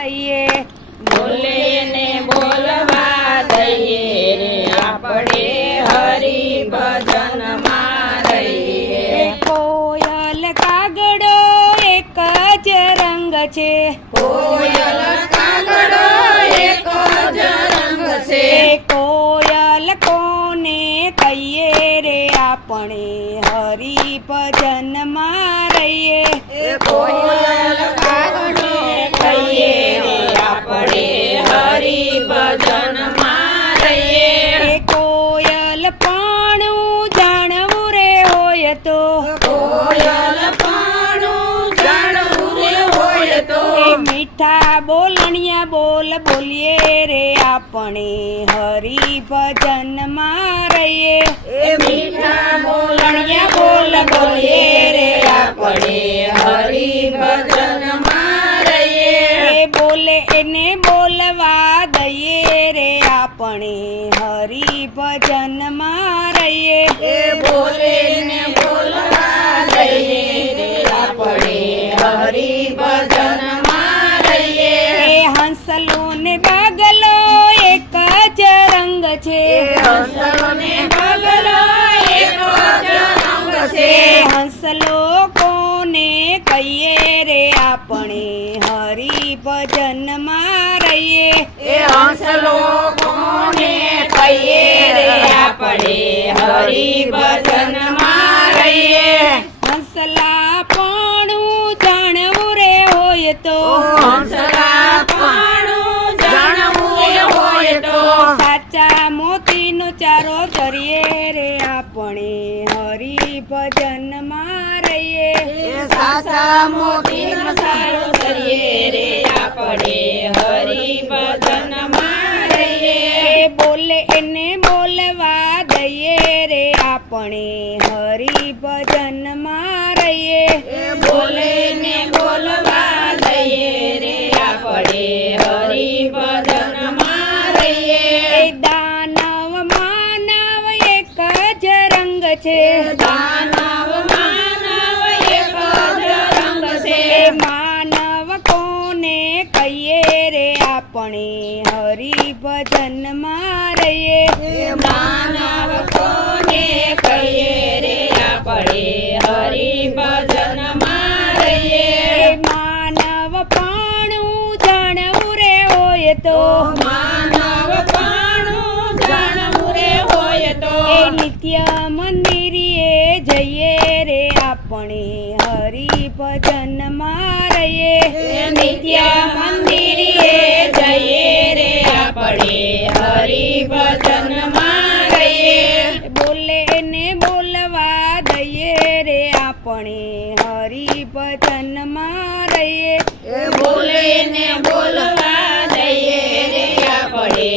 રહીએ, બોલે ને બોલવા દઈએ રે આપણે હરી ભજનમાં રહીએ. કોયલ કાગડો એક જ રંગ છે, કોયલ કાગડો એક જ રંગ છે. કોયલ કોને કહીએ રે આપણે હરી ભજનમાં રહીએ, કોયલ કાગડો કહીએ રે આપણે હરી ભજનમાં રહીએ. કોયલ પાણું જાણવું રે હોય તો, કોયલ પાણું જાણવું રે હોય તો, મીઠા બોલણિયા બોલ બોલીએ રે આપણે હરી ભજનમાં રહીએ, મીઠા બોલણિયા બોલ બોલીએ રે આપણે હરી ભજનમાં રહીએ. બોલે એને બોલવા દઈએ રે આપણે હરી ભજનમાં રહીએ, બોલે ને બોલવા દઈએ રે આપણે હરી ભજનમાં રહીએ. હંસલો ને બગલો એક જ રંગ છે, હંસલો ને બગલો એક જ રંગ છે. હંસલો કોને કહીએ રે આપણે હરી ભજનમાં રહીએ, હંસલો કોને કહીએ રે આપણે હરી ભજનમાં રહીએ. હંસલા પણ જાણવું રે હોય તો, હંસલા પાણું જાણવું હોય તો, સાચા મોતીનો ચારો કરીએ રે આપણે હરી ભજનમાં રહીએ, સાચા મોતીનો સારો કરીએ રે આપણે હરી ભજનમાં રહીએ. બોલે એને બોલવા દઈએ રે આપણે હરી ભજનમાં રહીએ, બોલે ને બોલવા દઈએ રે આપણે હરી ભજનમાં રહીએ. દાનવ માનવ એક જ રંગ છે, દાનવ માનવ એક જ રંગ છે. માનવ કોને કહીએ રે આપણે હરી ભજનમાં રહીએ, માનવ કોને કહીએ રે આપણે હરી ભજનમાં રહીએ. માનવ પાણું જાણવું રે હોય તો, માનવ પાણું જાણવું રે હોય તો, નિત્ય મંદિરે જઈએ રે આપણે હરી ભજનમાં રહીએ, નિત્ય મંદિરે જઈએ રે આપણે હરી ભજનમાં રહીએ. બોલે ને બોલવા દઈએ રે આપણે હરી ભજનમાં રહીએ, બોલે ને બોલવા દઈએ રે આપણે